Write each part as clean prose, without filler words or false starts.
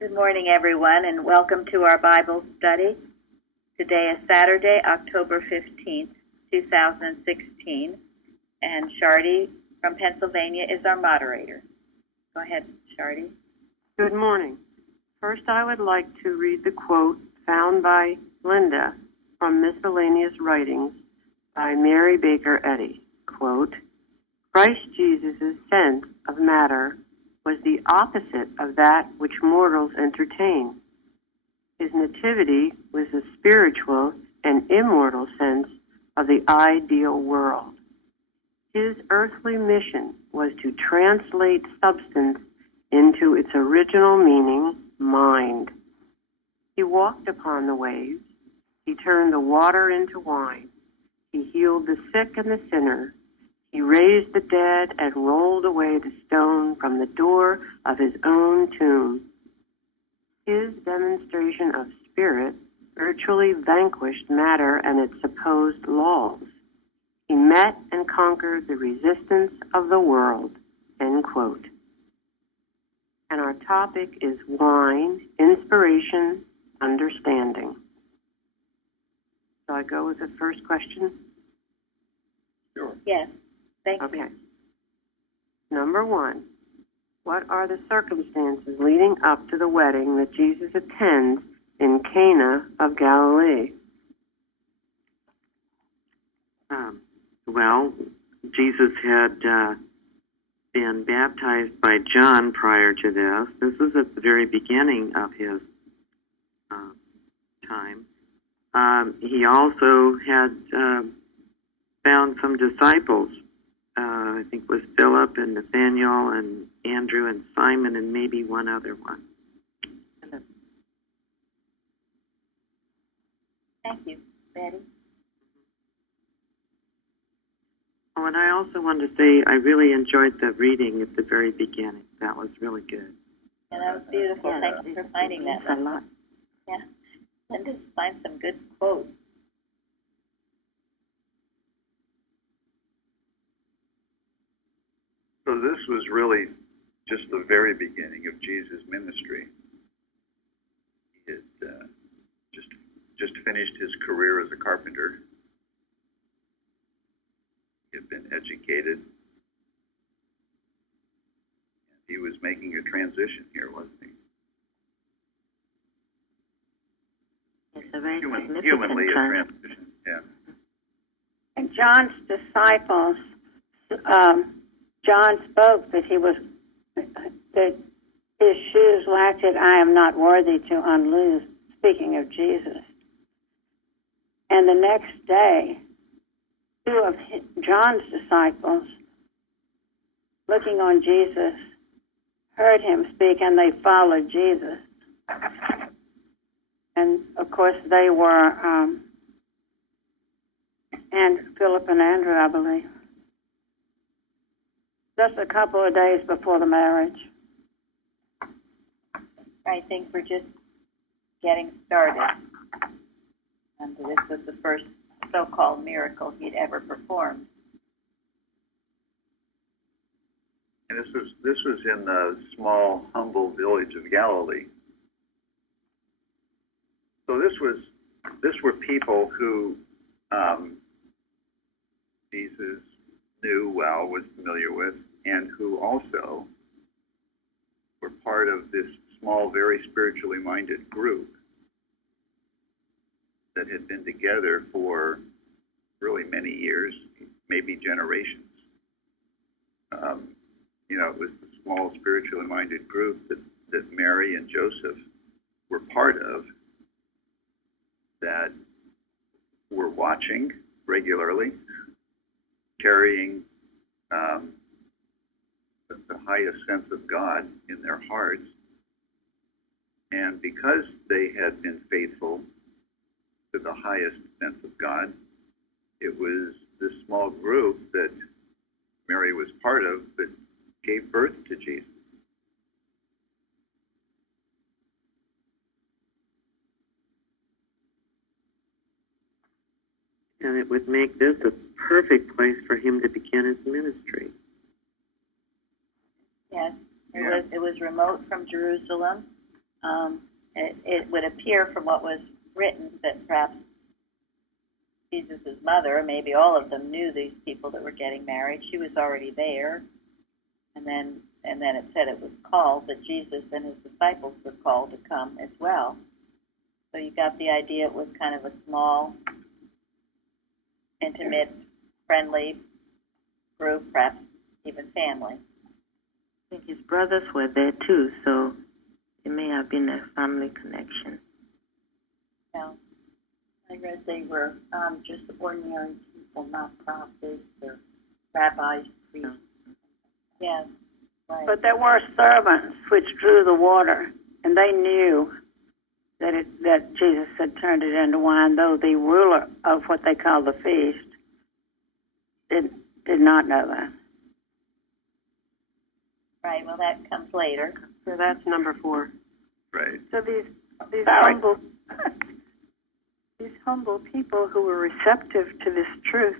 Good morning, everyone, and welcome to our Bible study. Today is Saturday, October 15th, 2016, and Shardy from Pennsylvania is our moderator. Go ahead, Shardy. Good morning. First, I would like to read the quote found by Linda from Miscellaneous Writings by Mary Baker Eddy. Quote, Christ Jesus' sense of matter was the opposite of that which mortals entertain. His nativity was a spiritual and immortal sense of the ideal world. His earthly mission was to translate substance into its original meaning, mind. He walked upon the waves. He turned the water into wine. He healed the sick and the sinner. He raised the dead and rolled away the stone from the door of his own tomb. His demonstration of spirit virtually vanquished matter and its supposed laws. He met and conquered the resistance of the world, end quote. And our topic is wine, inspiration, understanding. Shall I go with the first question? Sure. Yes, thank Okay. you. Number one, what are the circumstances leading up to the wedding that Jesus attends in Cana of Galilee? Well, Jesus had been baptized by John prior to this. This was at the very beginning of his time. He also had found some disciples. I think it was Philip and Nathaniel and Andrew and Simon and maybe one other one. Thank you, Betty. Oh, and I also wanted to say I really enjoyed the reading at the very beginning. That was really good. Yeah, that was beautiful. Yeah, Thank you for finding that. a lot. Yeah, Linda finds some good quotes. So this was really just the very beginning of Jesus' ministry. He had just finished his career as a carpenter. He had been educated. He was making a transition here, wasn't he? It's a very significant Humanly a transition. transition, yeah. And John's disciples, John spoke that that his shoes latchet, I am not worthy to unloose, speaking of Jesus. And the next day, two of John's disciples, looking on Jesus, heard him speak, and they followed Jesus. And, of course, they were and Philip and Andrew, I believe. Just a couple of days before the marriage. I think we're just getting started. And this was the first so-called miracle he'd ever performed. And this was in the small, humble village of Galilee. So this were people who Jesus knew well, was familiar with, and who also were part of this small, very spiritually minded group that had been together for really many years, maybe generations. It was the small, spiritually minded group that Mary and Joseph were part of, that were watching regularly, carrying the highest sense of God in their hearts. And because they had been faithful to the highest sense of God, it was this small group that Mary was part of that gave birth to Jesus. And it would make this a perfect place for him to begin his ministry. Yes, Yeah. it was remote from Jerusalem. It would appear from what was written that perhaps Jesus' mother, or maybe all of them, knew these people that were getting married. She was already there, and then it said it was called that Jesus and his disciples were called to come as well. So you got the idea it was kind of a small, intimate, friendly group, perhaps even family. I think his brothers were there too, so it may have been a family connection. Yeah. I read they were just ordinary people, not prophets or rabbis, priests. Yes, right. But there were servants which drew the water, and they knew that Jesus had turned it into wine, though the ruler of what they call the feast did not know that. Right, well, that comes later. So that's number 4. Right. So these Sorry. humble people who were receptive to this truth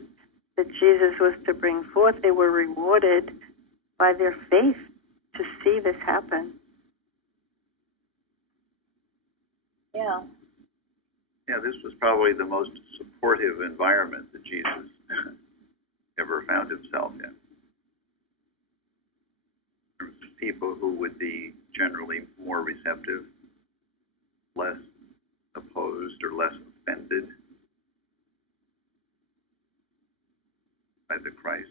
that Jesus was to bring forth, they were rewarded by their faith to see this happen. Yeah. Yeah, this was probably the most supportive environment that Jesus ever found himself in. There was people who would be generally more receptive, less opposed or less offended by the Christ.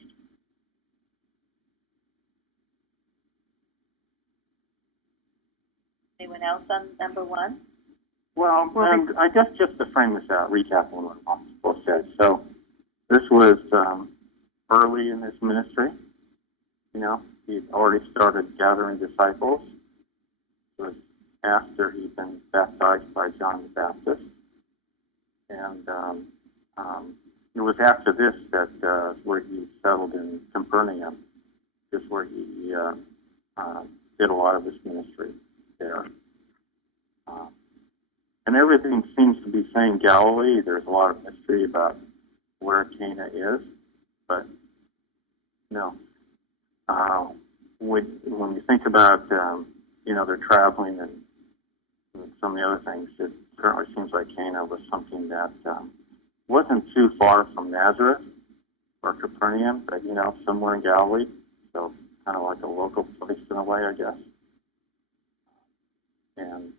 Anyone else on number 1? Well, I guess just to frame this out, recapping what Paul said. So this was early in his ministry. You know, he'd already started gathering disciples. It was after he'd been baptized by John the Baptist. And it was after this that where he settled in Capernaum, is where he did a lot of his ministry there. And everything seems to be saying Galilee. There's a lot of mystery about where Cana is, but when you think about they're traveling and some of the other things, it certainly seems like Cana was something that wasn't too far from Nazareth or Capernaum, but somewhere in Galilee, so kind of like a local place in a way, I guess. And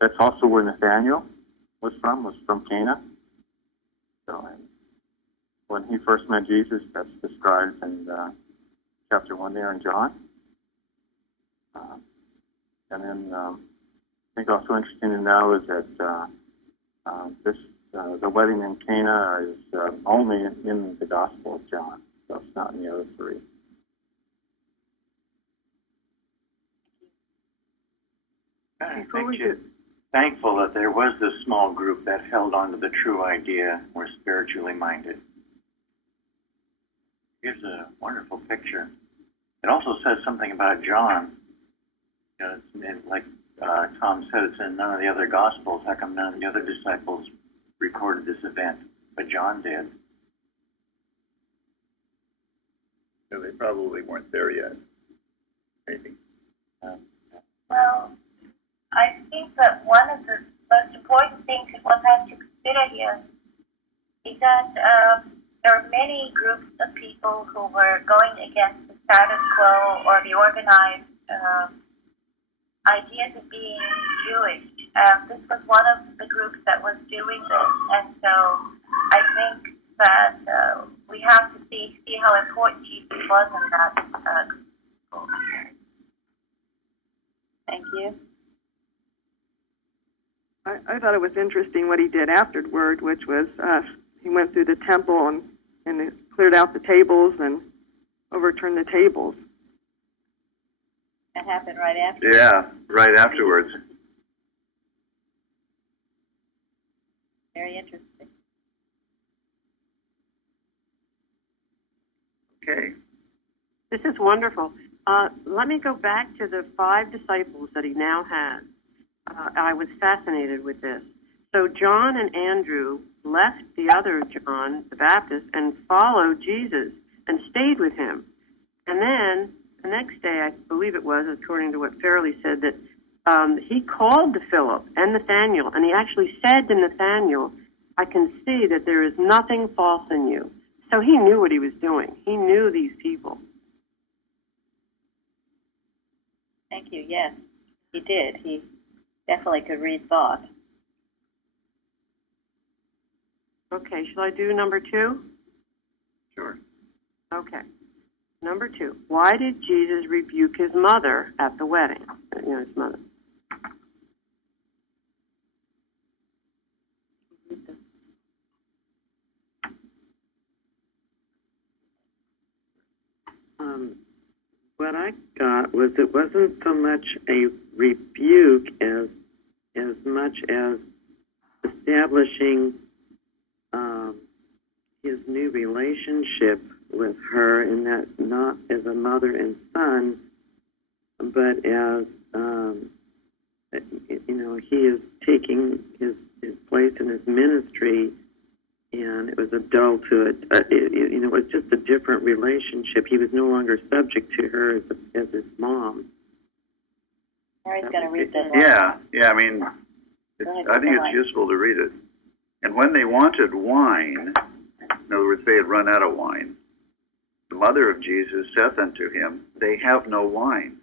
that's also where Nathaniel was from Cana. So, and when he first met Jesus, that's described in chapter 1 there in John. And then I think also interesting to know is that the wedding in Cana is only in the Gospel of John, so it's not in the other 3. Thankful that there was this small group that held on to the true idea, were spiritually minded. Here's a wonderful picture. It also says something about John. Like Tom said, it's in none of the other Gospels. How come none of the other disciples recorded this event? But John did. So they probably weren't there yet, maybe. Well, I think that one of the most important things that one has to consider here is that there are many groups of people who were going against the status quo or the organized ideas of being Jewish. This was one of the groups that was doing this, and so I think that we have to see how important Jesus was in that group. Thank you. I thought it was interesting what he did afterward, which was he went through the temple and cleared out the tables and overturned the tables. That happened right after. Yeah, right afterwards. Very interesting. Okay. This is wonderful. Let me go back to the 5 disciples that he now has. I was fascinated with this. So John and Andrew left the other John, the Baptist, and followed Jesus and stayed with him. And then the next day, I believe it was, according to what Farrelly said, that he called to Philip and Nathanael, and he actually said to Nathanael, I can see that there is nothing false in you. So he knew what he was doing. He knew these people. Thank you. Yes, he did. He definitely could read thoughts. Okay, shall I do number 2? Sure. Okay. Number 2. Why did Jesus rebuke his mother at the wedding? His mother. What I got was it wasn't so much a rebuke as much as establishing his new relationship with her, in that not as a mother and son, but as he is taking his place in his ministry, and it was a dull to it. It was just a different relationship. He was no longer subject to her as his mom. Mary's going to read this. Yeah. I mean, I think it's useful to read it. And when they wanted wine, in other words, they had run out of wine, the mother of Jesus saith unto him, They have no wine.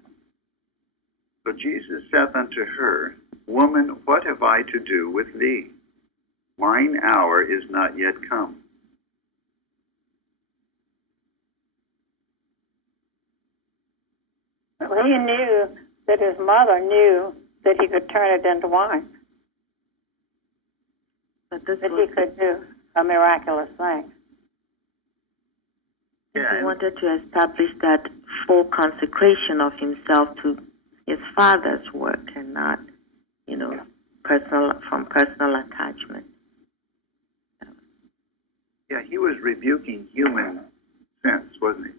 So Jesus saith unto her, Woman, what have I to do with thee? Mine hour is not yet come. Well, he knew that his mother knew that he could turn it into wine. That he could do a miraculous thing. Yeah, he wanted to establish that full consecration of himself to his Father's work and not, personal attachment. Yeah, he was rebuking human sense, wasn't he?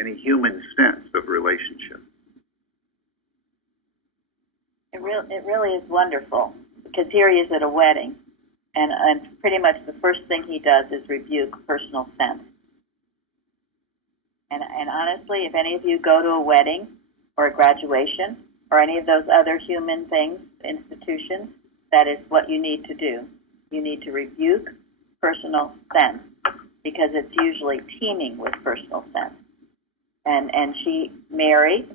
Any human sense of relationship. It really is wonderful, because here he is at a wedding, and pretty much the first thing he does is rebuke personal sense. And honestly, if any of you go to a wedding or a graduation or any of those other human things, institutions, that is what you need to do. You need to rebuke personal sense, because it's usually teeming with personal sense. And Mary,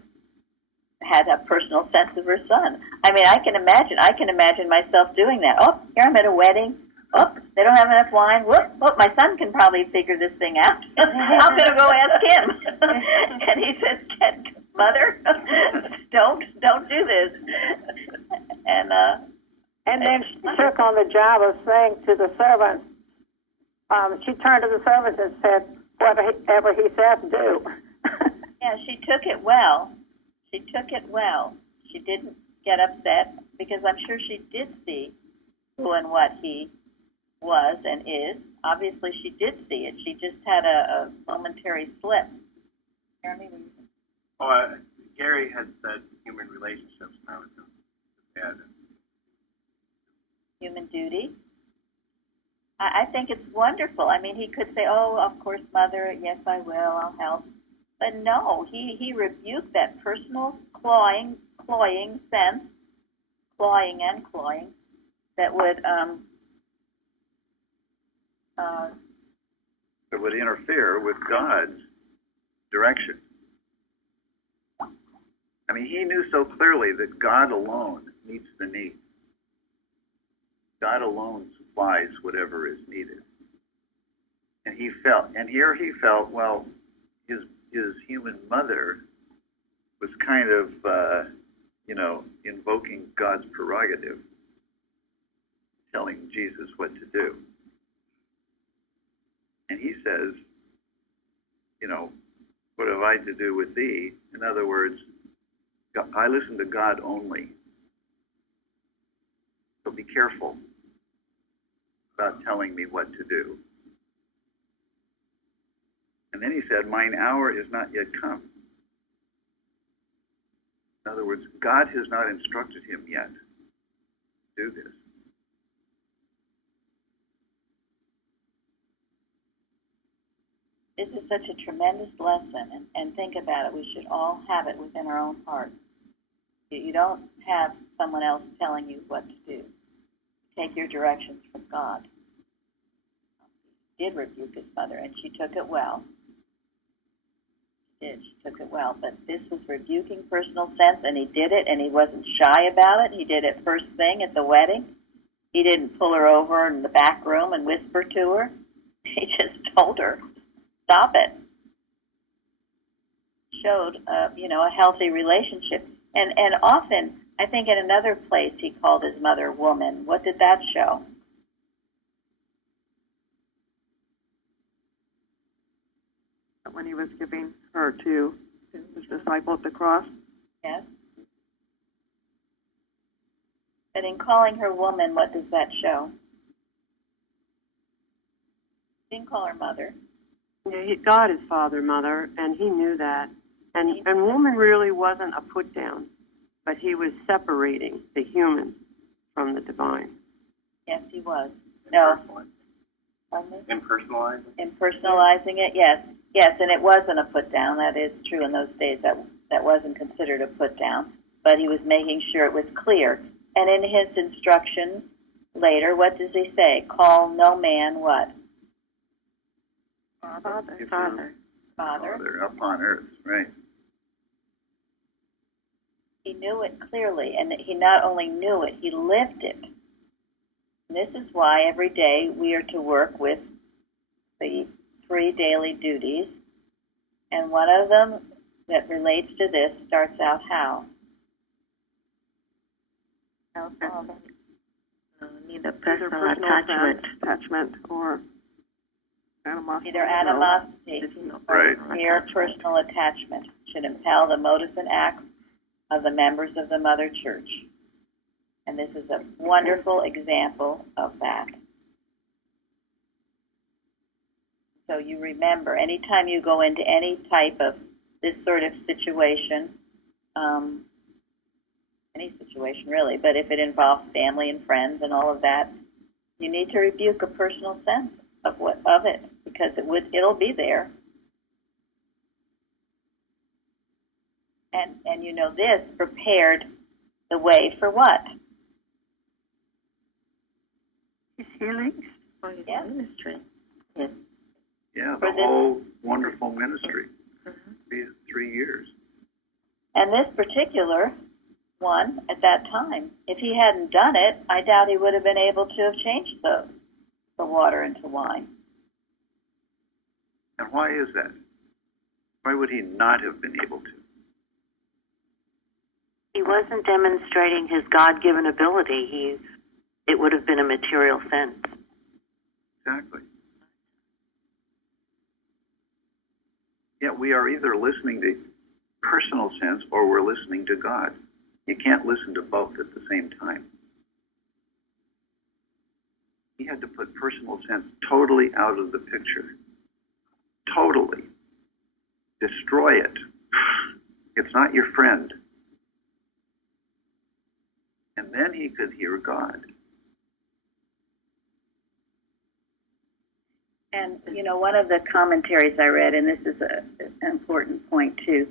had a personal sense of her son. I mean, I can imagine myself doing that. Oh, here I'm at a wedding. Oh, they don't have enough wine. Whoop, my son can probably figure this thing out. I'm going to go ask him. And he says, Mother, don't do this. And then she took on the job of saying to the servants, she turned to the servants and said, whatever he said, do. Yeah, she took it well. She didn't get upset, because I'm sure she did see who and what he was and is. Obviously, she did see it. She just had a momentary slip. Jeremy, what do you think? Gary had said human relationships, and I was going to add human duty. I think it's wonderful. I mean, he could say, oh, of course, Mother, yes, I will, I'll help. But no, he rebuked that personal cloying sense, clawing, that would interfere with God's direction. I mean, he knew so clearly that God alone meets the need. God alone supplies whatever is needed. And he felt, well, his human mother was kind of, invoking God's prerogative, telling Jesus what to do. And he says, what have I to do with thee? In other words, I listen to God only. So be careful about telling me what to do. And then he said, mine hour is not yet come. In other words, God has not instructed him yet to do this. This is such a tremendous lesson, and think about it. We should all have it within our own hearts. You don't have someone else telling you what to do. Take your directions from God. He did rebuke his mother, and she took it well. She took it well, but this was rebuking personal sense, and he did it, and he wasn't shy about it. He did it first thing at the wedding. He didn't pull her over in the back room and whisper to her. He just told her, stop it. Showed, a healthy relationship. And often, I think in another place, he called his mother woman. What did that show? When he was giving her to his disciple at the cross. Yes. But in calling her woman, what does that show? He didn't call her mother. Yeah, God is Father, Mother, and he knew that. And woman really wasn't a put down, but he was separating the human from the divine. Yes, he was. No. Impersonalizing? Impersonalizing it, yes. Yes, and it wasn't a put down. That is true in those days. That wasn't considered a put down. But he was making sure it was clear. And in his instructions later, what does he say? Call no man what? Father. Father upon earth, right. He knew it clearly, and he not only knew it, he lived it. And this is why every day we are to work with the 3 daily duties, and one of them that relates to this starts out how? Need a personal attachment or animosity. Either animosity Right. or mere personal attachment should impel the motives and acts of the members of the Mother Church. And this is a wonderful example of that. So you remember, anytime you go into any type of this sort of situation, any situation really, but if it involves family and friends and all of that, you need to rebuke a personal sense of it, because it'll be there. And this prepared the way for what? His healings. Yes. Ministry. Yes. Yeah, For the this- whole wonderful ministry. 3 years. And this particular one at that time, if he hadn't done it, I doubt he would have been able to have changed the water into wine. And why is that? Why would he not have been able to? He wasn't demonstrating his God-given ability. It would have been a material sense. Exactly. Yeah, we are either listening to personal sense or we're listening to God. You can't listen to both at the same time. He had to put personal sense totally out of the picture. Totally. Destroy it. It's not your friend. And then he could hear God. And, one of the commentaries I read, and this is an important point too,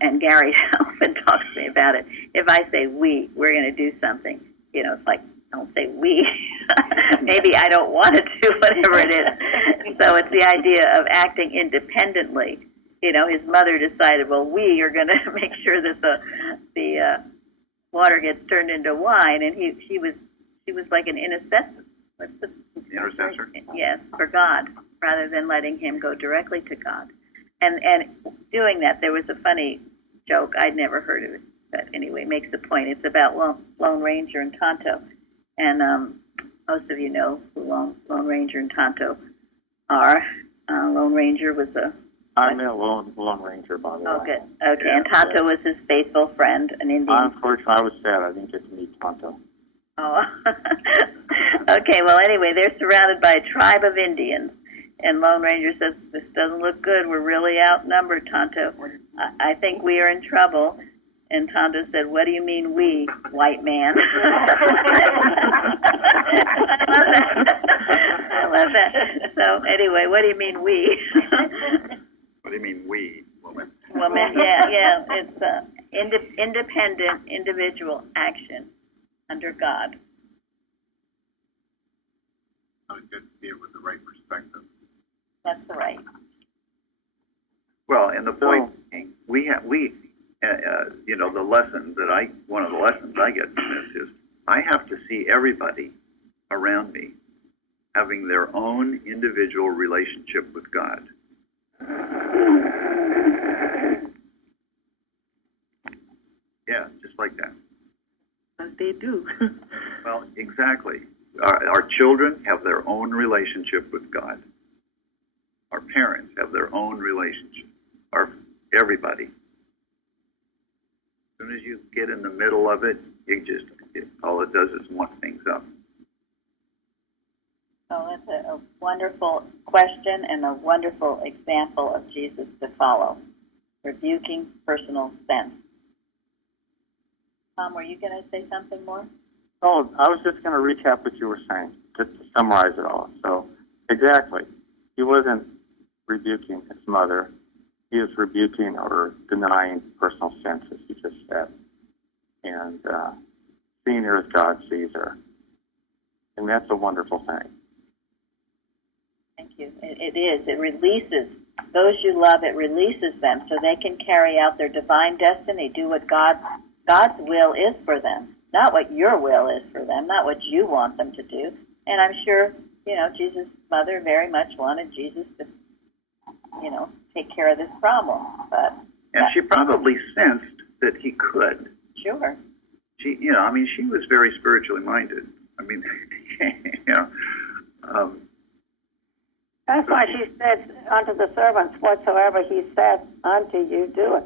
and Gary often talks to me about it. If I say we're going to do something, it's like, don't say we. Maybe I don't want to do whatever it is. So it's the idea of acting independently. His mother decided, well, we are going to make sure that the water gets turned into wine, and she was like an intercessor. Intercessor? Yes, for God, rather than letting him go directly to God. And doing that, there was a funny joke. I'd never heard of it, but anyway, makes the point. It's about Lone Ranger and Tonto. And most of you know who Lone Ranger and Tonto are. Lone Ranger was I'm a lone Ranger, by the way. Oh, good. Okay, and Tonto was his faithful friend, an Indian. Unfortunately, I was sad I didn't get to meet Tonto. Oh. Okay, well, anyway, they're surrounded by a tribe of Indians. And Lone Ranger says, this doesn't look good. We're really outnumbered, Tonto. I think we are in trouble. And Tonto said, what do you mean we, white man? I love that. So anyway, what do you mean we? What do you mean we, woman? Woman, yeah. It's independent individual action under God. Always good to see it with the right perspective. That's right. Well, and the point being, the lesson that one of the lessons I get from this is I have to see everybody around me having their own individual relationship with God. Yeah, just like that. As they do. Well, exactly. Our children have their own relationship with God. Our parents have their own relationship. Everybody. As soon as you get in the middle of it, all it does is muck things up. So that's a wonderful question and a wonderful example of Jesus to follow. Rebuking personal sense. Tom, were you going to say something more? Oh, I was just going to recap what you were saying, just to summarize it all. So, exactly. He wasn't rebuking his mother. He was rebuking or denying personal sense, as he just said. And seeing her as God sees her. And that's a wonderful thing. Thank you. It is. It releases those you love. It releases them so they can carry out their divine destiny, do what God's will is for them, not what your will is for them, not what you want them to do. And I'm sure, Jesus' mother very much wanted Jesus to, take care of this problem. And she probably sensed that he could. Sure. She was very spiritually minded. I mean, That's why she said unto the servants, whatsoever he said unto you, do it.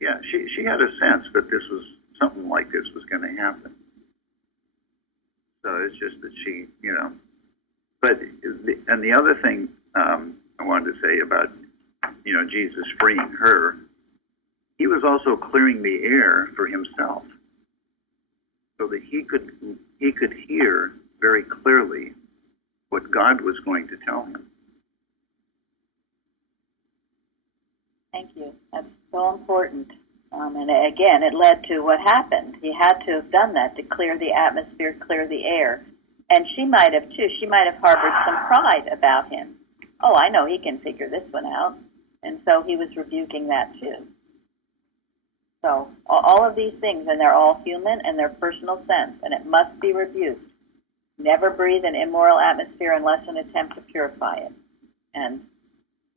Yeah, she had a sense that something like this was going to happen. So it's just that she, but, and the other thing I wanted to say about, Jesus freeing her, he was also clearing the air for himself so that he could hear very clearly what God was going to tell him. Thank you. That's so important. And again, it led to what happened. He had to have done that to clear the atmosphere, clear the air. And she might have, too. She might have harbored some pride about him. Oh, I know he can figure this one out. And so he was rebuking that, too. So all of these things, and they're all human and they're personal sense, and it must be rebuked. Never breathe an immoral atmosphere unless an attempt to purify it. And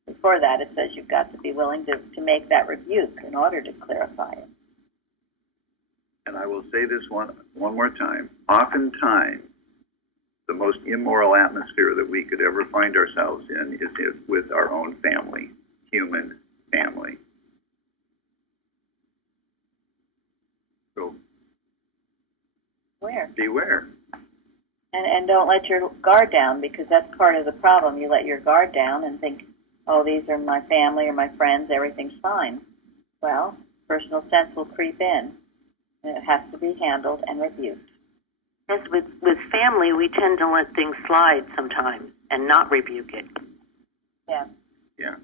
before that, it says you've got to be willing to make that rebuke in order to clarify it. And I will say this one more time. Oftentimes, the most immoral atmosphere that we could ever find ourselves in is with our own family, human family. So, beware. And don't let your guard down, because that's part of the problem. You let your guard down and think, oh, these are my family or my friends, everything's fine. Well, personal sense will creep in, and it has to be handled and rebuked. Yes, with family, we tend to let things slide sometimes and not rebuke it. Yeah. Yeah.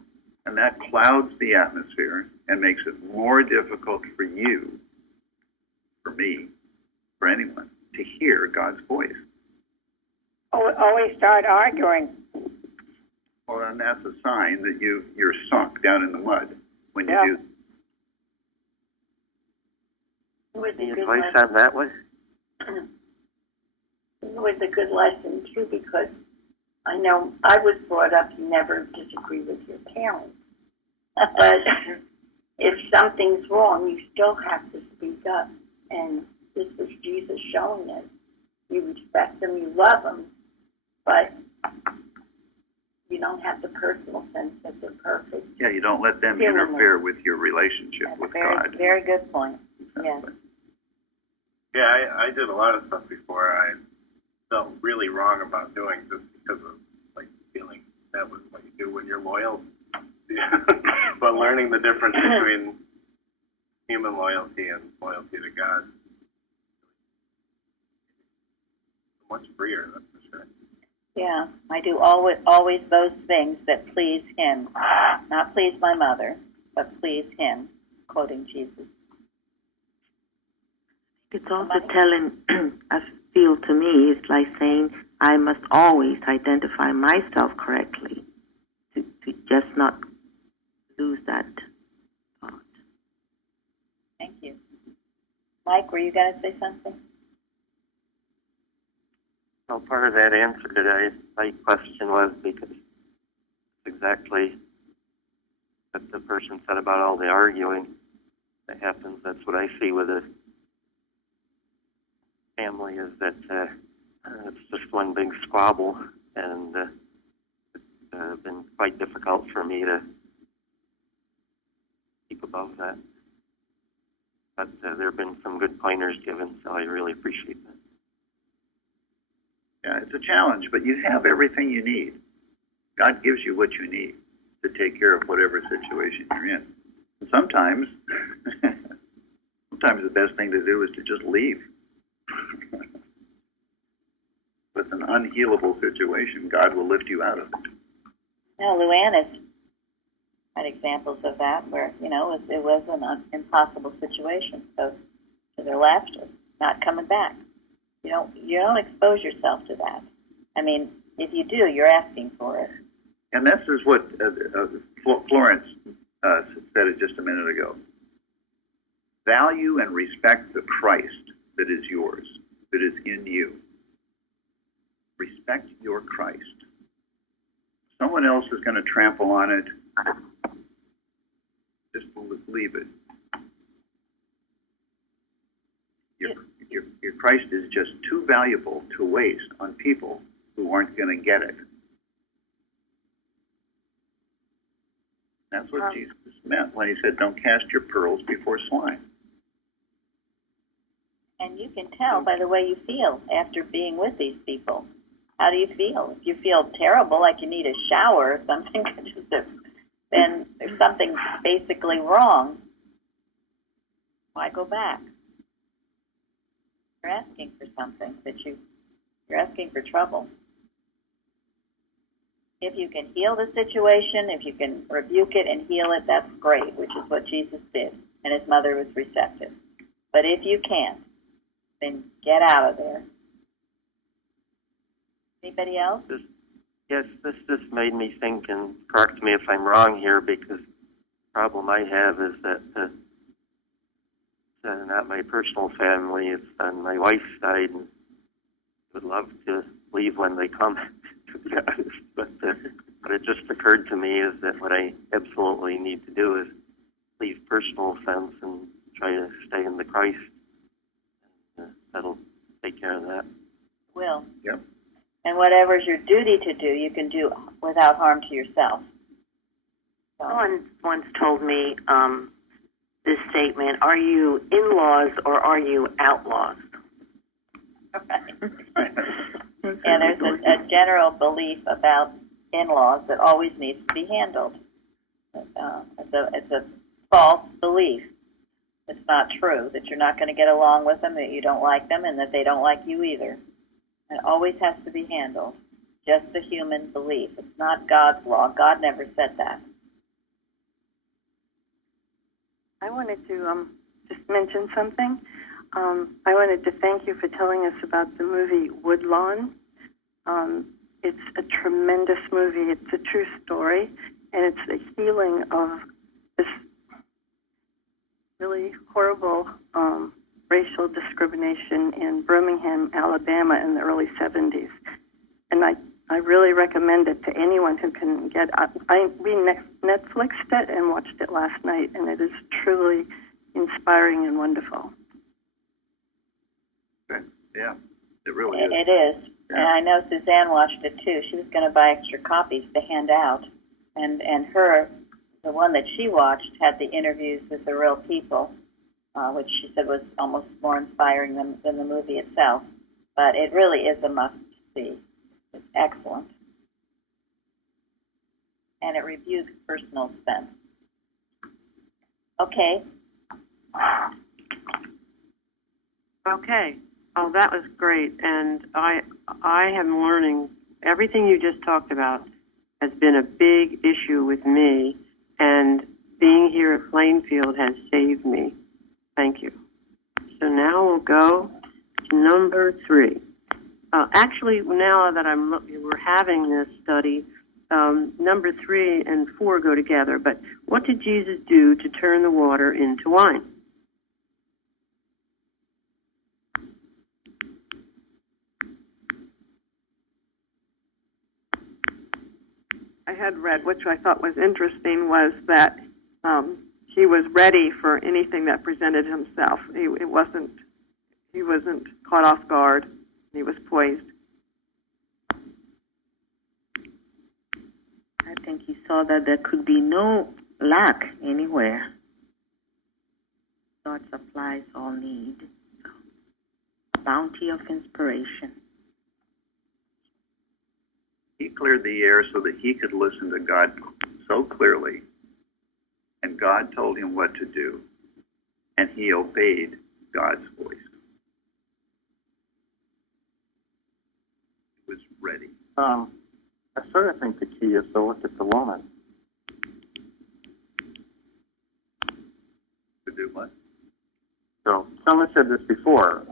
And that clouds the atmosphere and makes it more difficult for you, for me, for anyone, to hear God's voice. Always start arguing. Well, and that's a sign that you're sunk down in the mud when you do. Would be The a good advice lesson. on that was? It was a good lesson, too, because I know I was brought up, you never disagree with your parents. But if something's wrong, you still have to speak up. And this was Jesus showing it. You respect them, you love them, but you don't have the personal sense that they're perfect. Yeah, you don't let them interfere with your relationship with God. Very good point. Exactly. Yes. Yeah, I did a lot of stuff before I felt really wrong about doing, just because of feeling that was what you do when you're loyal. But learning the difference between human loyalty and loyalty to God, much freer, that's for sure. Yeah, I do always those things that please him. Not please my mother, but please him, quoting Jesus. It's also telling, I feel to me, it's like saying I must always identify myself correctly to just not lose that thought. Thank you. Mike, were you going to say something? Well, part of that answer today, my question was because exactly what the person said about all the arguing that happens. That's what I see with a family is that it's just one big squabble, and it's been quite difficult for me to keep above that. But there have been some good pointers given, so I really appreciate that. Yeah, it's a challenge, but you have everything you need. God gives you what you need to take care of whatever situation you're in. And sometimes the best thing to do is to just leave. With an unhealable situation, God will lift you out of it. Now, Luann has had examples of that where, it was an impossible situation. So to their left, not coming back. You don't expose yourself to that. I mean, if you do, you're asking for it. And this is what Florence said it just a minute ago. Value and respect the Christ that is yours, that is in you. Respect your Christ. Someone else is going to trample on it. Just leave it. Your Christ is just too valuable to waste on people who aren't going to get it. That's what Jesus meant when he said, don't cast your pearls before swine. And you can tell by the way you feel after being with these people. How do you feel? If you feel terrible, like you need a shower or something, then there's something basically wrong. Why go back? You're asking for something you're asking for trouble. If you can heal the situation, if you can rebuke it and heal it, that's great, which is what Jesus did, and his mother was receptive. But if you can't, then get out of there. Anybody else? Yes, this just made me think, and correct me if I'm wrong here, because the problem I have is that not my personal family, it's on my wife's side, and I would love to leave when they come, to be honest. But it just occurred to me is that what I absolutely need to do is leave personal offense and try to stay in the Christ. That'll take care of that. Will. Yep. And whatever's your duty to do, you can do without harm to yourself. So. Someone once told me this statement, are you in-laws or are you outlaws? And there's a general belief about in-laws that always needs to be handled. It's a false belief. It's not true, that you're not going to get along with them, that you don't like them, and that they don't like you either. It always has to be handled. Just a human belief. It's not God's law. God never said that. I wanted to just mention something. I wanted to thank you for telling us about the movie Woodlawn. It's a tremendous movie. It's a true story, and it's the healing of this really horrible racial discrimination in Birmingham, Alabama in the early 70s. And I really recommend it to anyone who can get it. We Netflixed it and watched it last night, and it is truly inspiring and wonderful. Okay. Yeah, it really is. It is. Yeah. And I know Suzanne watched it too. She was going to buy extra copies to hand out. And the one that she watched had the interviews with the real people, which she said was almost more inspiring than the movie itself. But it really is a must-see. It's excellent. And it rebukes personal offense. Okay. Okay. Oh, that was great. And I am learning everything you just talked about has been a big issue with me, and being here at Plainfield has saved me. Thank you. So now we'll go to number 3. Actually, now that we're having this study, number 3 and 4 go together. But what did Jesus do to turn the water into wine? I had read, which I thought was interesting, was that he was ready for anything that presented himself. He wasn't caught off guard. He was poised. I think he saw that there could be no lack anywhere. God supplies all need. A bounty of inspiration. He cleared the air so that he could listen to God so clearly, and God told him what to do, and he obeyed God's voice. He was ready. I sort of think the key is to look at the woman. To do what? So someone said this before.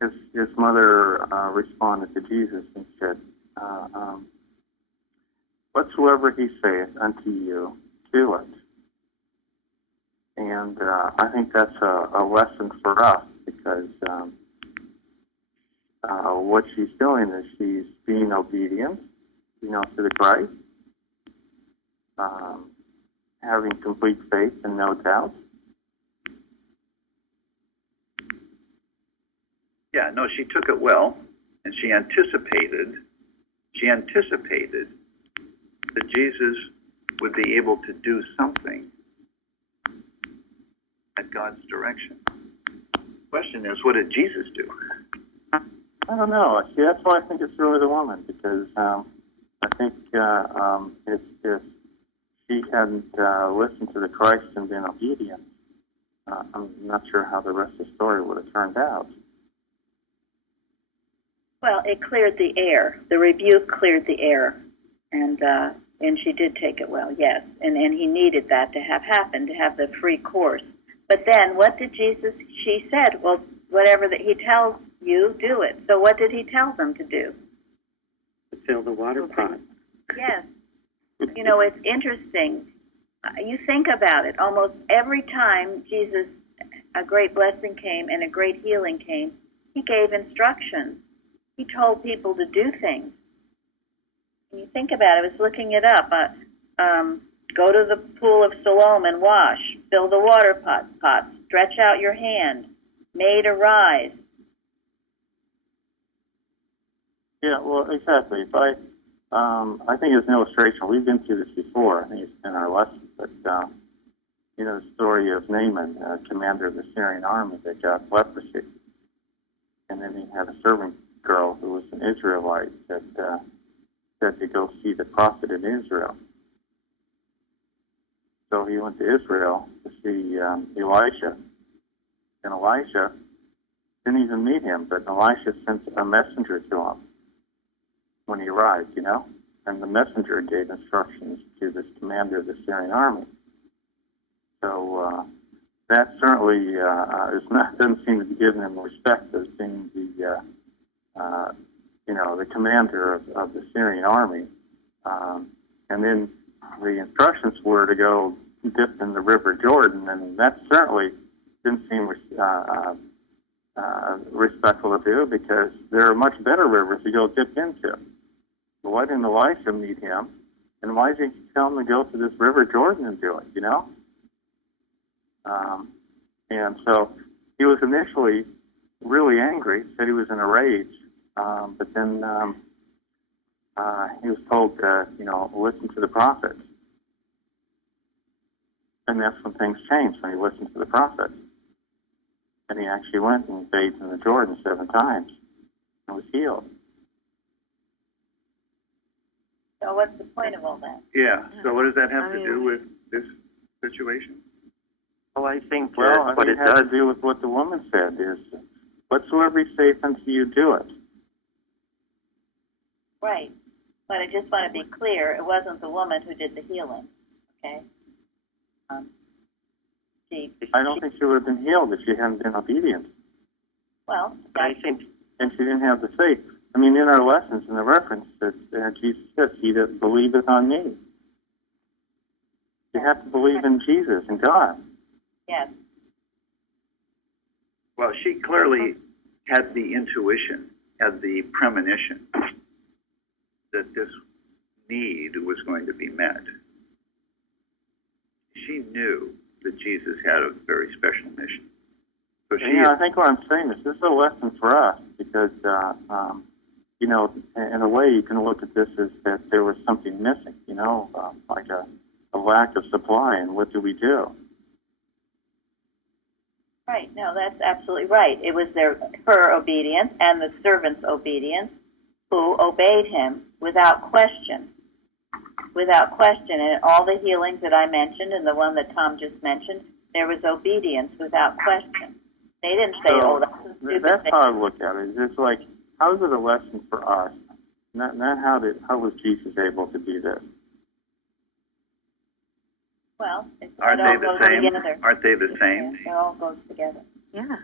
His mother responded to Jesus and said, "Whatsoever he saith unto you, do it." And I think that's a lesson for us, because what she's doing is she's being obedient, to the Christ, having complete faith and no doubt. Yeah, no, she took it well, and she anticipated that Jesus would be able to do something at God's direction. The question is, what did Jesus do? I don't know. See, that's why I think it's really the woman, because I think if she hadn't listened to the Christ and been obedient, I'm not sure how the rest of the story would have turned out. Well, it cleared the air. The rebuke cleared the air, and she did take it well, yes. And he needed that to have happened, to have the free course. But then, what did Jesus? She said, "Well, whatever that he tells you, do it." So, what did he tell them to do? To fill the water pot. Yes. It's interesting. You think about it. Almost every time Jesus, a great blessing came and a great healing came, he gave instructions. He told people to do things. When you think about it, I was looking it up. Go to the pool of Siloam and wash. Fill the water pot. Stretch out your hand. Maid, arise. Yeah, well, exactly. I think it's an illustration. We've been through this before. I think it's in our lesson. But, the story of Naaman, commander of the Syrian army that got leprosy. And then he had a servant girl who was an Israelite that said to go see the prophet in Israel. So he went to Israel to see Elisha. And Elisha didn't even meet him, but Elisha sent a messenger to him when he arrived, and the messenger gave instructions to this commander of the Syrian army. So that certainly doesn't seem to be giving him respect as being the commander of the Syrian army. And then the instructions were to go dip in the River Jordan, and that certainly didn't seem respectful to do, because there are much better rivers to go dip into. So why didn't Elisha meet him? And why did he tell him to go to this River Jordan and do it, And so he was initially really angry, said he was in a rage, but then he was told to, listen to the prophet. And that's when things changed, when he listened to the prophet. And he actually went and bathed in the Jordan 7 times and was healed. So what's the point of all that? Yeah, so what does that have to do with this situation? Well, I think Well, what it it has does. to do with what the woman said, is, whatsoever he saith unto you, do it. Right. But I just want to be clear, it wasn't the woman who did the healing, okay? She, I don't think she would have been healed if she hadn't been obedient. well, But I think And she didn't have the faith. I mean, in our lessons, in the reference, that Jesus says, "He that believeth on me." You have to believe in Jesus and God. yes. Well, she clearly had the intuition, had the premonition that this need was going to be met. She knew that Jesus had a very special mission. So she, I think what I'm saying is this is a lesson for us because, you know, in a way you can look at this as that there was something missing, you know, like a lack of supply, and what do we do? Right, no, that's absolutely right. It was her obedience and the servant's obedience who obeyed him without question. Without question. And all the healings that I mentioned and the one that Tom just mentioned, there was obedience without question. They didn't say, So, that's a stupid that's thing. how I look at it. It's like, how is it a lesson for us? Not how was Jesus able to do this? Well, it aren't all they the goes same? together. Aren't they the same? It all goes together. Yeah.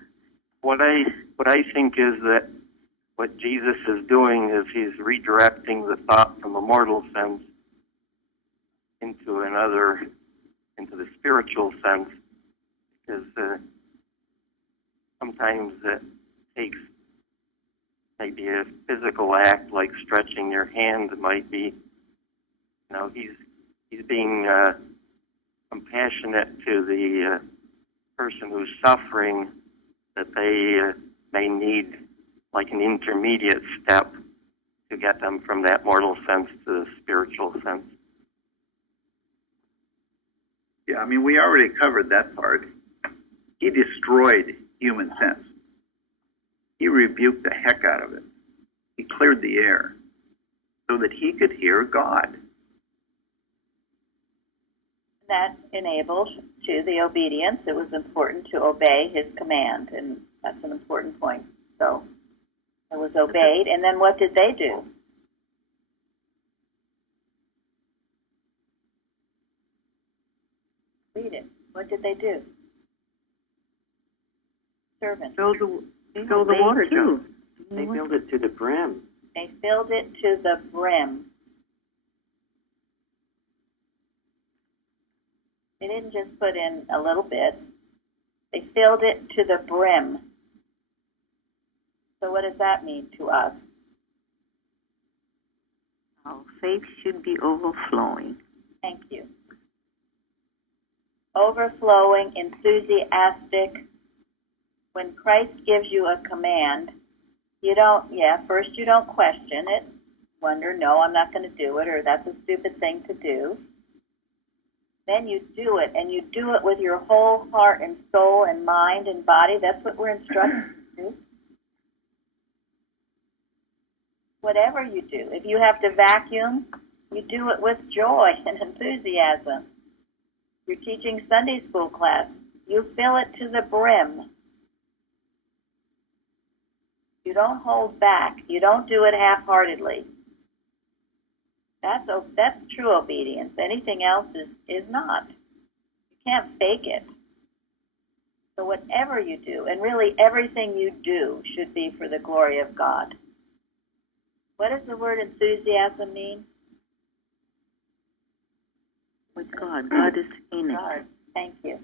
what I think is that what Jesus is doing is he's redirecting the thought from a mortal sense into the spiritual sense, because sometimes it takes maybe a physical act like stretching your hand. It might be, he's being compassionate to the person who's suffering, that they may need like an intermediate step to get them from that mortal sense to the spiritual sense. Yeah, I mean, we already covered that part. He destroyed human sense. He rebuked the heck out of it. He cleared the air so that he could hear God. That enabled to the obedience. It was important to obey his command, and that's an important point. So it was obeyed, and then what did they do? Read it. What did they do? Servants. Fill the water jug. They filled it to the brim. They filled it to the brim. They didn't just put in a little bit. They filled it to the brim. So what does that mean to us? Our faith should be overflowing. Thank you. Overflowing, enthusiastic. When Christ gives you a command, first you don't question it, wonder, no, I'm not going to do it, or that's a stupid thing to do. Then you do it, and you do it with your whole heart and soul and mind and body. That's what we're instructed to do. Whatever you do, if you have to vacuum, you do it with joy and enthusiasm. You're teaching Sunday school class, you fill it to the brim. You don't hold back. You don't do it half-heartedly. That's true obedience. Anything else is not. You can't fake it. So whatever you do, and really everything you do, should be for the glory of God. What does the word enthusiasm mean? With God. God is in it. God. Thank you.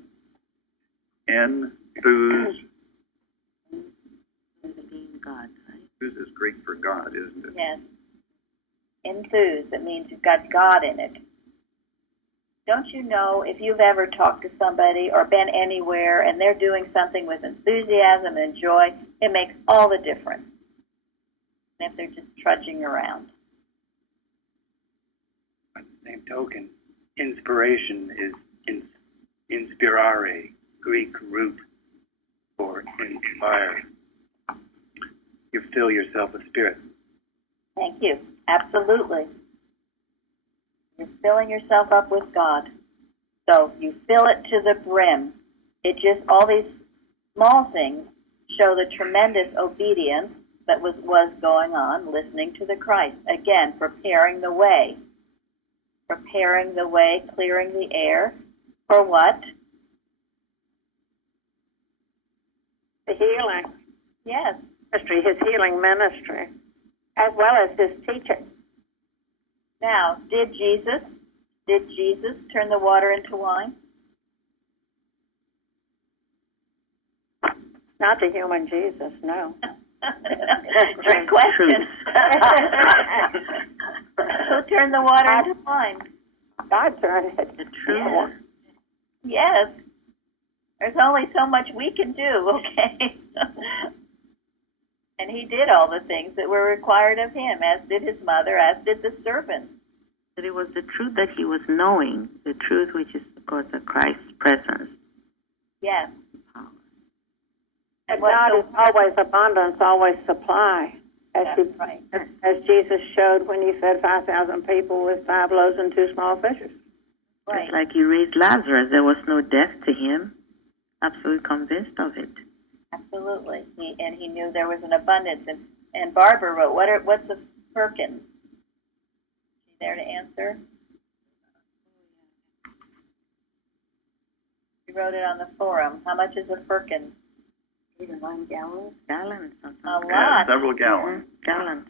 Enthuse. Being God, right? Enthuse is Greek for God, isn't it? Yes. Enthuse, it means you've got God in it. Don't you know, if you've ever talked to somebody or been anywhere and they're doing something with enthusiasm and joy, it makes all the difference than if they're just trudging around. By the same token, inspiration is inspirare, Greek root for inspire. You fill yourself with spirit. Thank you. Absolutely. You're filling yourself up with God. So you fill it to the brim. All these small things show the tremendous obedience that was going on, listening to the Christ. Again, preparing the way. Preparing the way, clearing the air. For what? The healing Yes. ministry, his healing ministry, as well as his teaching. Now, did Jesus turn the water into wine? Not the human Jesus, no. Trick question. Who turned the water into wine? God turned it. The truth. Yes. There's only so much we can do, okay? And he did all the things that were required of him, as did his mother, as did the servants. But it was the truth that he was knowing, the truth which is, of course, the Christ's presence. Yes. And God is always abundance, always supply, as Jesus showed when he fed 5,000 people with 5 loaves and 2 small fishes. Right. Just like he raised Lazarus, there was no death to him. Absolutely convinced of it. Absolutely. He knew there was an abundance. And Barbara wrote, what's a firkin? Is she there to answer? She wrote it on the forum. How much is a firkin? 8 or 9 gallons? Gallons. A lot. Several gallons. Gallons.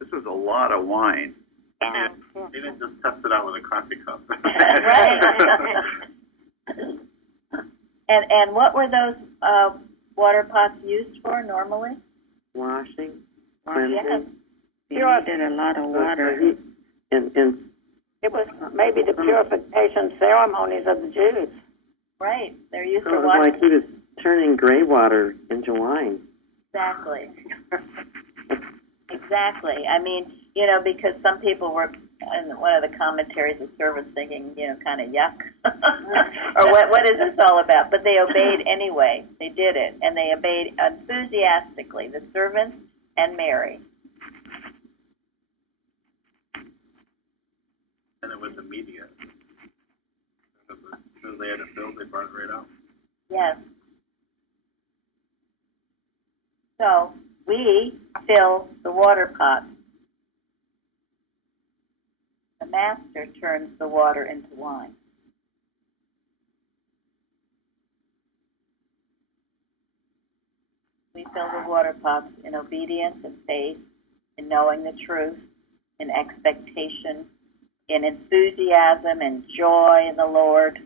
This is a lot of wine. Yeah. He didn't just test it out with a coffee cup. Right. And what were those water pots used for normally? Washing, Yes. cleansing. They needed a lot of water. And It was maybe the purification ceremonies of the Jews. Right. They're used so to it was washing. like he was turning gray water into wine. Exactly. Exactly. I mean, because some people were, in one of the commentaries of service, thinking, kind of yuck. Or what is this all about? But they obeyed anyway. They did it. And they obeyed enthusiastically, the servants and Mary. And it was immediate. As soon as they had it filled, they brought it right out. Yes. So, we fill the water pot. The master turns the water into wine. We fill the water pots in obedience and faith, in knowing the truth, in expectation, in enthusiasm and joy in the Lord.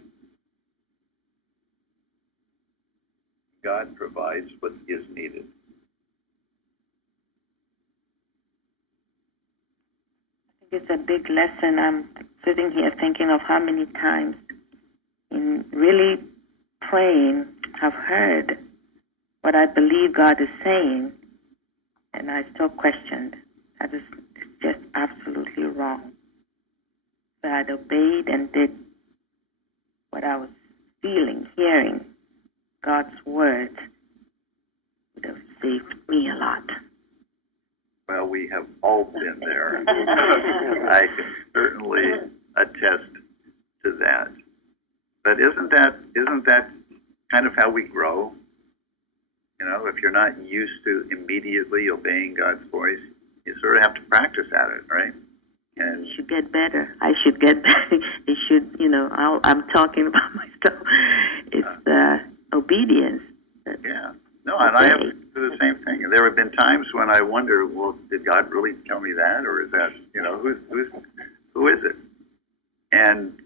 God provides what is needed. It's a big lesson. I'm sitting here thinking of how many times in really praying I've heard what I believe God is saying, and I still questioned. That is just absolutely wrong. So I'd obeyed and did what I was feeling, hearing God's words would have saved me a lot. Well, we have all been there. I can certainly attest to that. But isn't that kind of how we grow? If you're not used to immediately obeying God's voice, you sort of have to practice at it, right? And you should get better. I should get better. It should, I'm talking about myself. It's obedience. Yeah. No, and I have to do the same thing. There have been times when I wonder, well, did God really tell me that, or is that, who is it? And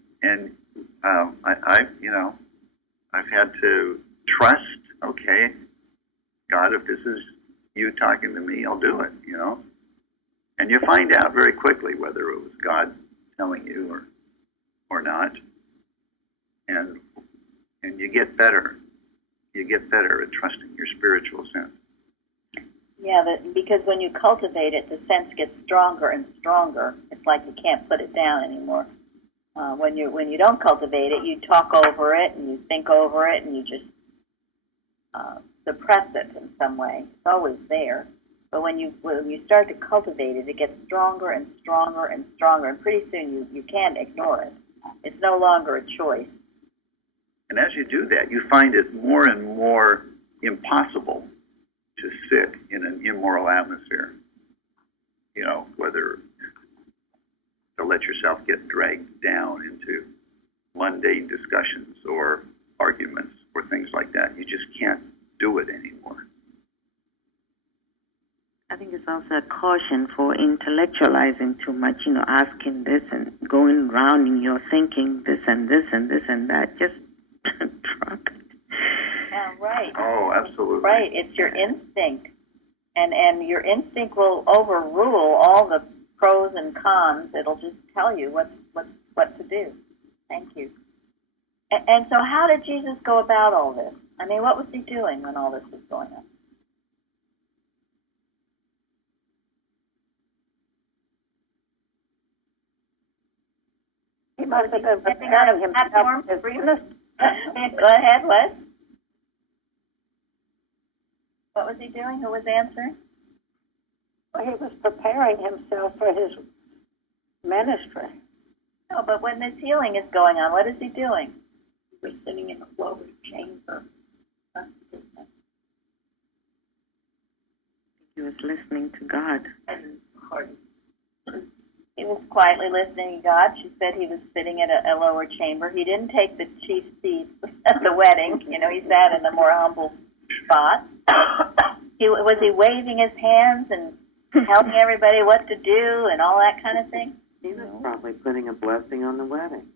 I've had to trust. Okay, God, if this is you talking to me, I'll do it. And you find out very quickly whether it was God telling you or not, and you get better. You get better at trusting your spiritual sense. Yeah, because when you cultivate it, the sense gets stronger and stronger. It's like you can't put it down anymore. When you don't cultivate it, you talk over it and you think over it and you just suppress it in some way. It's always there. But when you start to cultivate it, it gets stronger and stronger and stronger, and pretty soon you can't ignore it. It's no longer a choice. And as you do that, you find it more and more impossible to sit in an immoral atmosphere. Whether to let yourself get dragged down into mundane discussions or arguments or things like that. You just can't do it anymore. I think it's also a caution for intellectualizing too much, asking this and going round in your thinking this and this and this and that. Just drop it. Yeah, right. Oh, absolutely. Right, it's your instinct. And your instinct will overrule all the pros and cons. It'll just tell you what to do. Thank you. And so how did Jesus go about all this? I mean, what was he doing when all this was going on? He must have been Stepping on preparing a platform himself. for you? Go ahead, what? What was he doing? Who was answering? Well, he was preparing himself for his ministry. No, but when this healing is going on, what is he doing? He was sitting in the lower chamber. He was listening to God. He was quietly listening to God. She said he was sitting at a lower chamber. He didn't take the chief seat at the wedding. He sat in the more humble spot. Was he waving his hands and telling everybody what to do and all that kind of thing? He was probably putting a blessing on the wedding.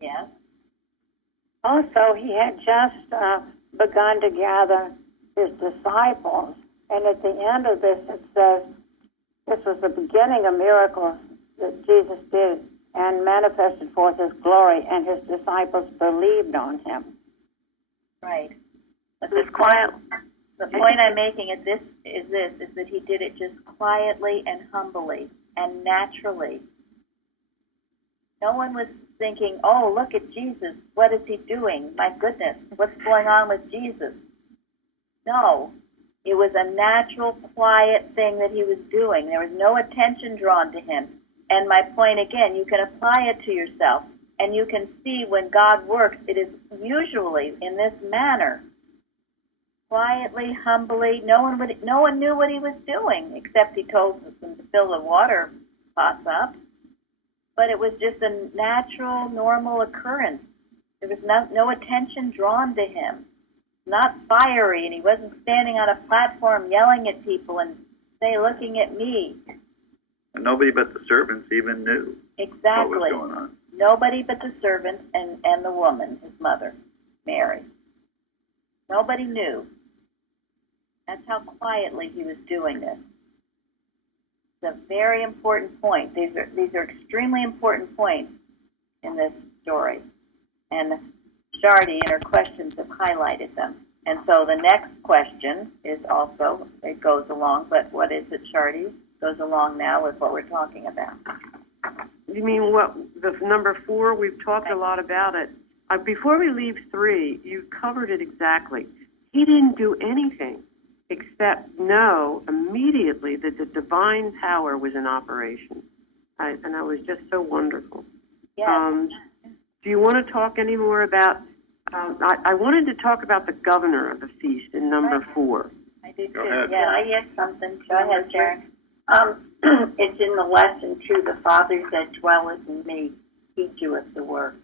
Yeah. Also, he had just begun to gather his disciples. And at the end of this, it says, this was the beginning of miracles that Jesus did and manifested forth his glory, and his disciples believed on him. Right. But the point I'm making is that he did it just quietly and humbly and naturally. No one was thinking, oh, look at Jesus. What is he doing? My goodness, what's going on with Jesus? No. It was a natural, quiet thing that he was doing. There was no attention drawn to him. And my point again, you can apply it to yourself, and you can see when God works, it is usually in this manner. Quietly, humbly, no one knew what he was doing, except he told them to fill the water pots up. But it was just a natural, normal occurrence. There was no attention drawn to him. Not fiery, and he wasn't standing on a platform yelling at people and looking at me. And nobody but the servants even knew Exactly. what was going on. Nobody but the servants and the woman, his mother, Mary. Nobody knew. That's how quietly he was doing this. It's a very important point. These are extremely important points in this story. And Shardy in her questions have highlighted them. And so the next question is also, it goes along, but what is it, Shardy? Goes along now with what we're talking about. You mean what, the number 4? We've talked a lot about it. Before we leave 3, you covered it exactly. He didn't do anything except know immediately that the divine power was in operation. And that was just so wonderful. Yes. Do you want to talk any more about, I wanted to talk about the governor of the feast in number 4. I do too. Go ahead. Yeah. Can I add something? Go ahead, Sharon. It's in the lesson too. The Father that dwelleth in me, he doeth the work.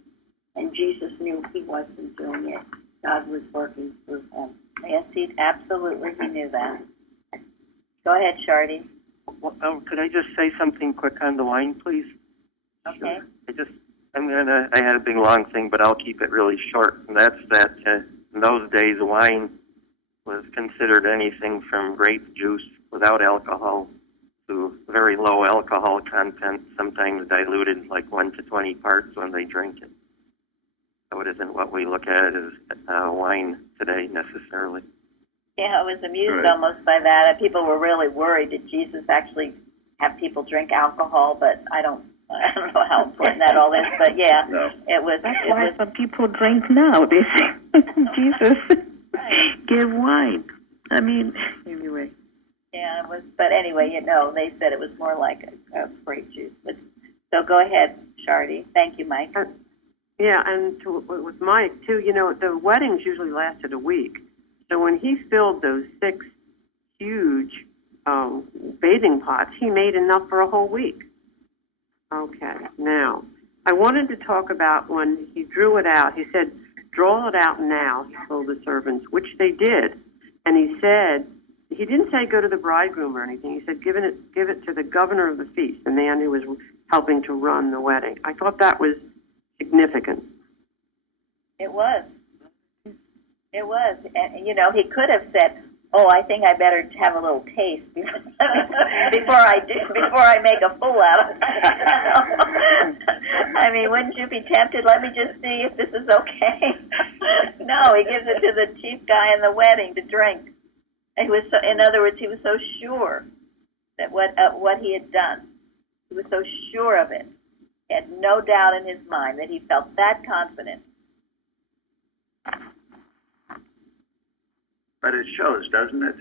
And Jesus knew he wasn't doing it. God was working through him. Yes, he knew that. Go ahead, Shardy. Well, could I just say something quick on the wine, please? Okay. I had a big long thing, but I'll keep it really short. And that's that in those days, wine was considered anything from grape juice without alcohol to very low alcohol content, sometimes diluted like 1 to 20 parts when they drink it. So it isn't what we look at as wine today necessarily. Yeah, I was amused almost by that. People were really worried. Did Jesus actually have people drink alcohol? But I don't know how important that all is. But yeah, it was. That's why some people drink now. They say Jesus gave wine. I mean, anyway. Yeah, it was. But anyway, they said it was more like a grape juice. But so go ahead, Shardy. Thank you, Mike. Yeah, and with Mike, too, the weddings usually lasted a week. So when he filled those 6 huge bathing pots, he made enough for a whole week. Okay, now, I wanted to talk about when he drew it out. He said, draw it out now, he told the servants, which they did. And he said, he didn't say go to the bridegroom or anything. He said give it to the governor of the feast, the man who was helping to run the wedding. I thought that was significant. It was. It was. And, you know, he could have said, oh, I think I better have a little taste before I make a fool out of it. I mean, wouldn't you be tempted? Let me just see if this is okay. No, he gives it to the chief guy in the wedding to drink. He was so, in other words, he was so sure that what he had done. He was so sure of it. He had no doubt in his mind that he felt that confident. But it shows, doesn't it,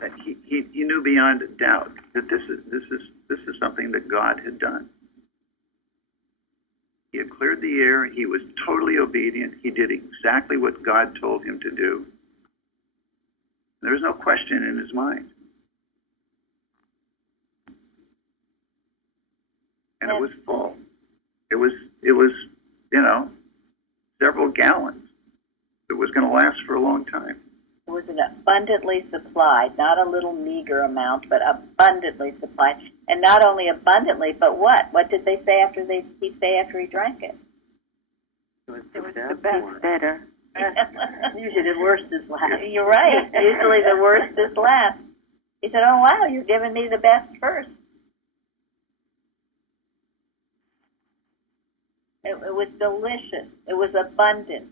that he knew beyond a doubt that this is something that God had done. He had cleared the air. He was totally obedient. He did exactly what God told him to do. There was no question in his mind. And it was full. It was, you know, several gallons. It was going to last for a long time. It was an abundantly supplied, not a little meager amount, but abundantly supplied. And not only abundantly, but what? What did they say after he drank it? It was the best. Better. Usually the worst is last. You're right. Usually the worst is last. He said, oh, wow, you're giving me the best first. It was delicious. It was abundant.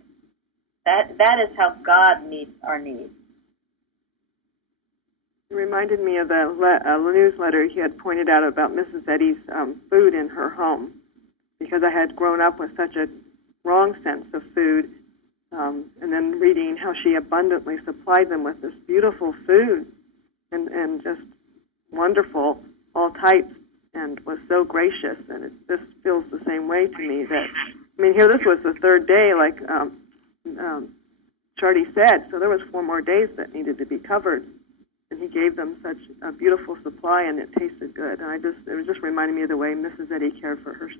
That is how God meets our needs. It reminded me of the newsletter he had pointed out about Mrs. Eddy's food in her home, because I had grown up with such a wrong sense of food, and then reading how she abundantly supplied them with this beautiful food and just wonderful, all types, and was so gracious. And it just feels the same way to me. That, I mean, here this was the third day, like Charlie said, so there was 4 more days that needed to be covered, and he gave them such a beautiful supply, and it tasted good. And it was just reminding me of the way Mrs. Eddy cared for her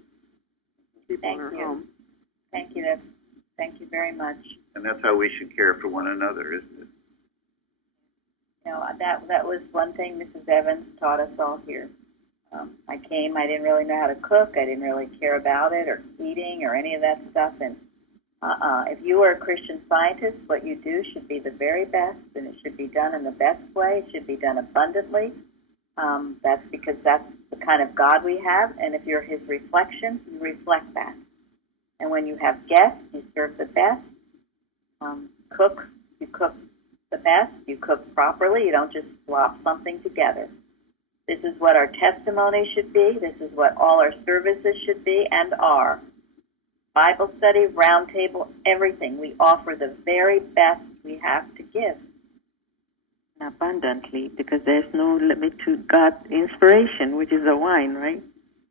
people in her home. Thank you. Thank you very much. And that's how we should care for one another, isn't it? You know, that was one thing Mrs. Evans taught us all here. I didn't really know how to cook. I didn't really care about it or eating or any of that stuff. And if you are a Christian Scientist, what you do should be the very best, and it should be done in the best way. It should be done abundantly. That's because that's the kind of God we have, and if you're His reflection, you reflect that. And when you have guests, you serve the best. You cook the best. You cook properly. You don't just slop something together. This is what our testimony should be. This is what all our services should be and are. Bible study, round table, everything. We offer the very best we have to give. Abundantly, because there's no limit to God's inspiration, which is the wine, right?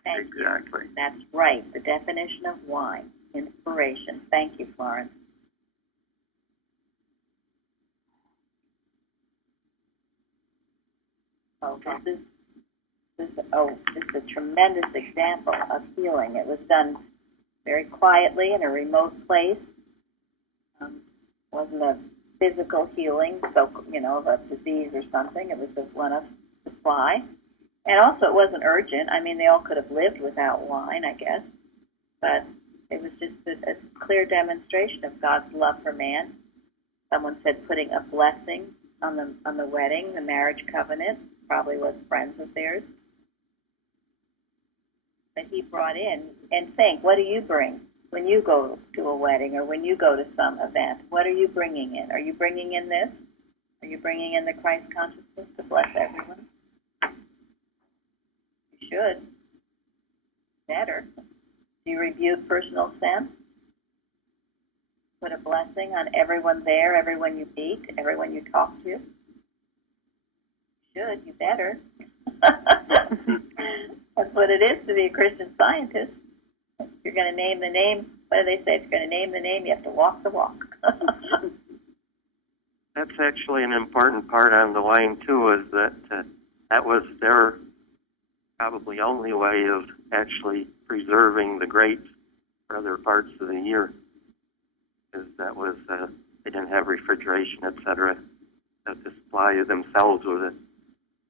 Exactly. That's right. The definition of wine, inspiration. Thank you, Florence. Oh, this is a tremendous example of healing. It was done very quietly in a remote place. Wasn't a physical healing, so, of a disease or something. It was just one of supply. And also it wasn't urgent. I mean, they all could have lived without wine, I guess. But it was just a clear demonstration of God's love for man. Someone said putting a blessing on the wedding, the marriage covenant, probably was friends of theirs. That he brought in, and think, what do you bring when you go to a wedding or when you go to some event? What are you bringing in? Are you bringing in this? Are you bringing in the Christ consciousness to bless everyone? You should. Better. Do you rebuke personal sin? Put a blessing on everyone there, everyone you meet, everyone you talk to? You should. You better. That's what it is to be a Christian Scientist. If you're going to name the name, what do they say? If you're going to name the name, you have to walk the walk. That's actually an important part on the wine, too, is that that was their probably only way of actually preserving the grapes for other parts of the year. Because that was, they didn't have refrigeration, etc. to supply themselves with a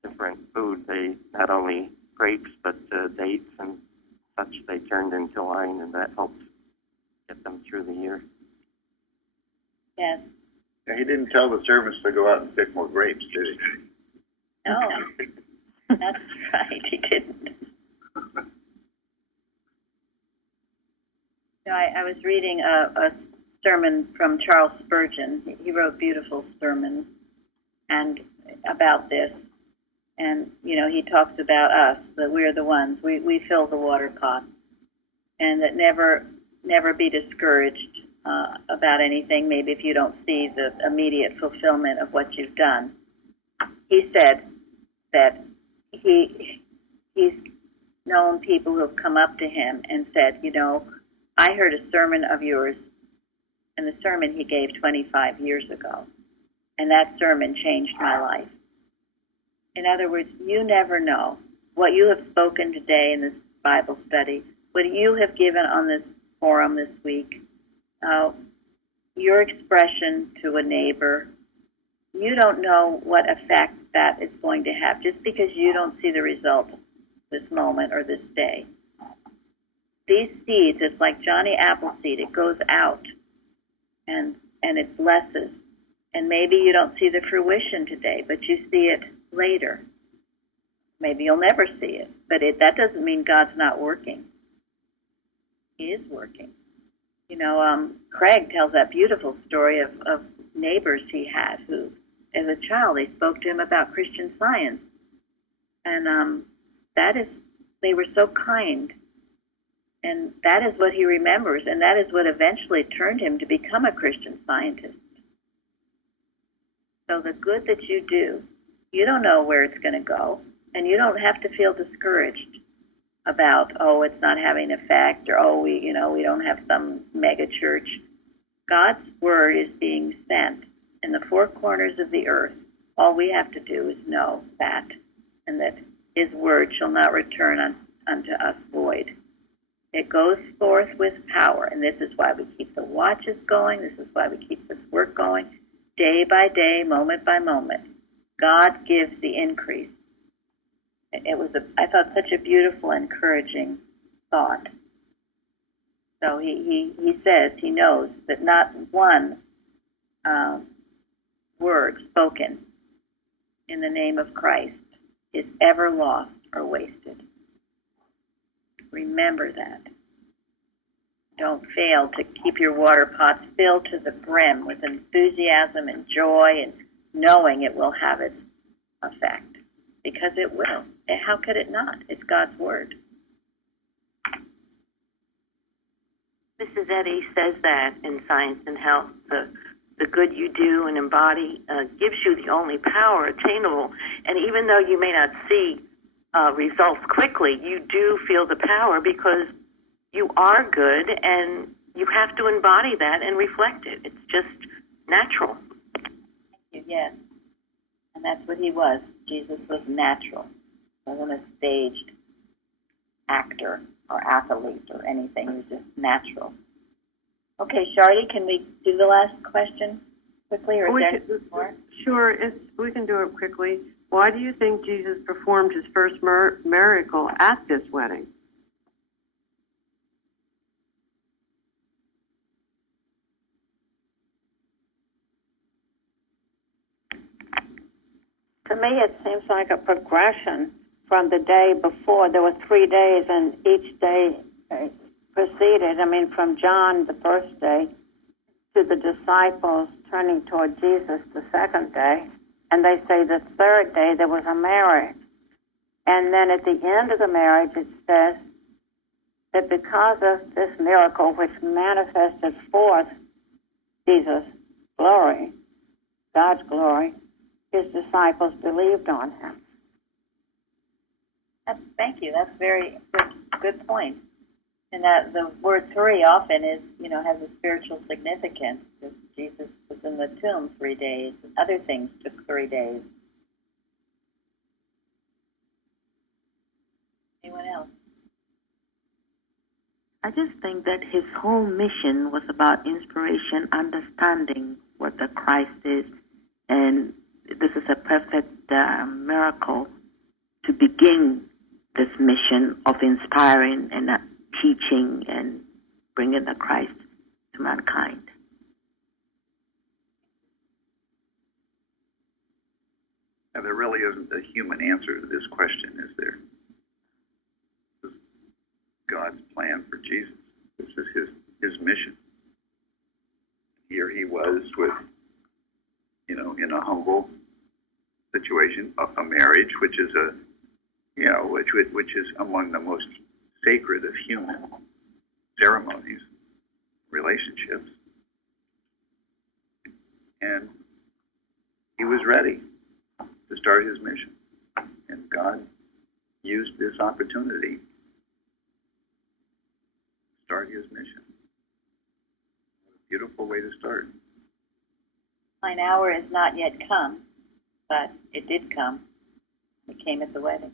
different food. They not only grapes but dates and such they turned into wine, and that helped get them through the year. Yes. Yeah, he didn't tell the servants to go out and pick more grapes, did he? No, that's right. He didn't. No, I was reading a sermon from Charles Spurgeon. He wrote beautiful sermons and about this. And, you know, he talks about us, that we're the ones. We fill the water pot. And that never be discouraged about anything, maybe if you don't see the immediate fulfillment of what you've done. He said that he's known people who have come up to him and said, you know, I heard a sermon of yours, and the sermon he gave 25 years ago, and that sermon changed my life. In other words, you never know what you have spoken today in this Bible study, what you have given on this forum this week, your expression to a neighbor. You don't know what effect that is going to have just because you don't see the result this moment or this day. These seeds, it's like Johnny Appleseed. It goes out and it blesses. And maybe you don't see the fruition today, but you see it later. Maybe you'll never see it, but that doesn't mean God's not working. He is working. You know, Craig tells that beautiful story of neighbors he had who, as a child, they spoke to him about Christian Science. And they were so kind. And that is what he remembers, and that is what eventually turned him to become a Christian Scientist. So the good that you do, you don't know where it's going to go, and you don't have to feel discouraged about, oh, it's not having effect, or, oh, we don't have some mega church. God's word is being sent in the four corners of the earth. All we have to do is know that, and that his word shall not return unto us void. It goes forth with power, and this is why we keep the watches going. This is why we keep this work going, day by day, moment by moment. God gives the increase. It was, I thought, such a beautiful, encouraging thought. So he says he knows that not one word spoken in the name of Christ is ever lost or wasted. Remember that. Don't fail to keep your water pots filled to the brim with enthusiasm and joy, and knowing it will have its effect, because it will. How could it not? It's God's word. Mrs. Eddy says that in Science and Health, the good you do and embody gives you the only power attainable. And even though you may not see results quickly, you do feel the power because you are good, and you have to embody that and reflect it. It's just natural. Thank you, yes. And that's what he was. Jesus was natural. He wasn't a staged actor or athlete or anything. He was just natural. Okay, Shardy, can we do the last question quickly, or is there more? Sure, we can do it quickly. Why do you think Jesus performed his first miracle at this wedding? To me, it seems like a progression from the day before. There were 3 days, and each day proceeded. I mean, from John the first day to the disciples turning toward Jesus the second day. And they say the third day there was a marriage. And then at the end of the marriage, it says that because of this miracle, which manifested forth Jesus' glory, God's glory, his disciples believed on him. Thank you. That's very good point. And that the word 3 often is, has a spiritual significance. Because Jesus was in the tomb 3 days. Other things took 3 days. Anyone else? I just think that his whole mission was about inspiration, understanding what the Christ is, and this is a perfect miracle to begin this mission of inspiring and teaching and bringing the Christ to mankind. Now, there really isn't a human answer to this question, is there? This is God's plan for Jesus. This is his mission. Here he was with, in a humble situation, a marriage, which is which is among the most sacred of human ceremonies, relationships. And he was ready to start his mission. And God used this opportunity to start his mission. What a beautiful way to start. Mine hour is not yet come, but it did come. It came at the wedding.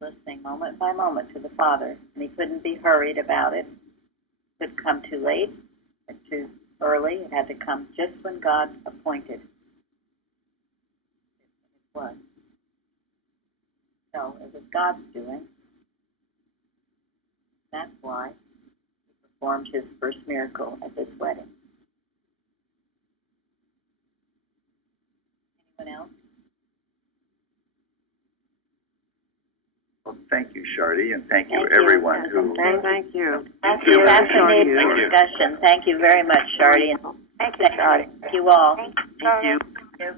Listening moment by moment to the Father, and he couldn't be hurried about it. It couldn't come too late or too early. It had to come just when God appointed. It was. So it was God's doing. That's why he performed his first miracle at this wedding. Anyone else? Well, thank you, Shardy, and thank you, everyone who... Thank you. Thank you. Fascinating discussion. Thank you very much, Shardy. Thank you, Charlie. Thank you all. Thank you.